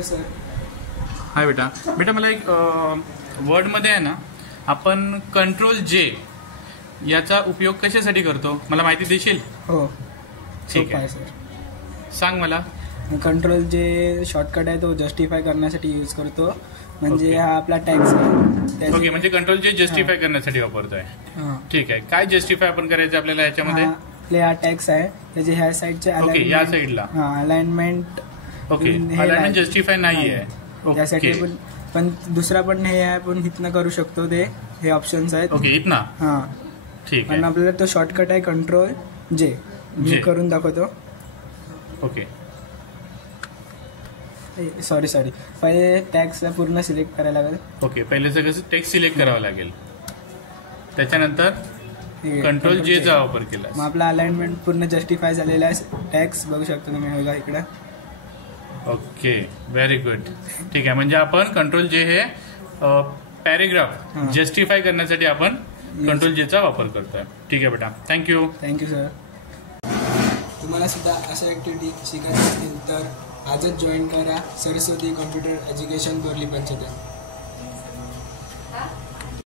Hello sir. हाय बेटा. बेटा मला एक वर्डमध्ये आहे ना, आपण कंट्रोल जे याचा उपयोग कशासाठी करतो मला माहिती देशील? हो ठीक आहे सर. सांग मला. कंट्रोल जे शॉर्टकट आहे तो जस्टिफाय करण्यासाठी यूज करतो. म्हणजे Okay. हा आपला टॅक्स आहे. ओके, म्हणजे कंट्रोल जे जस्टिफाय करण्यासाठी वापरतोय. ठीक आहे. काय जस्टिफाय आपण करायचं आपल्याला याच्यामध्ये? आपले हा टॅक्स आहे त्याचे ह्या साईडचे ओके, या साईडला अलाइनमेंट. ओके, अलाइनमेंट जस्टिफाय नाहीये. त्यासाठी ओके पण दुसरा पण हे आहे, आपण इथनं करू शकतो. हे ऑप्शन्स आहेत. ओके, इथना. हा ठीक पण आहे. आपल्याला तो शॉर्टकट आहे कंट्रोल जे. मी करून दाखवतो. ओके सॉरी पहिले टॅक्स पूर्ण सिलेक्ट करायला लागेल. ओके, पहिले सगळं टेक्स्ट सिलेक्ट करावं लागेल. त्याच्यानंतर कंट्रोल जे चा वापर केला. मग आपला अलाइनमेंट पूर्ण जस्टिफाय झालेला आहे. टॅक्स बघू शकतो तुम्ही बघा इकडे. Okay, very good. ठीक आहे, म्हणजे आपण कंट्रोल जे हे पॅरेग्राफ जस्टिफाय करण्यासाठी आपण कंट्रोल जे चा वापर करतोय. ठीक आहे बेटा, थँक्यू. Thank you sir. तुम्हाला सुद्धा अशा ॲक्टिव्हिटी शिकायच्या असतील तर आजच जॉईन करा सरस्वती कॉम्प्युटर एज्युकेशन बोर्ली पंचायत.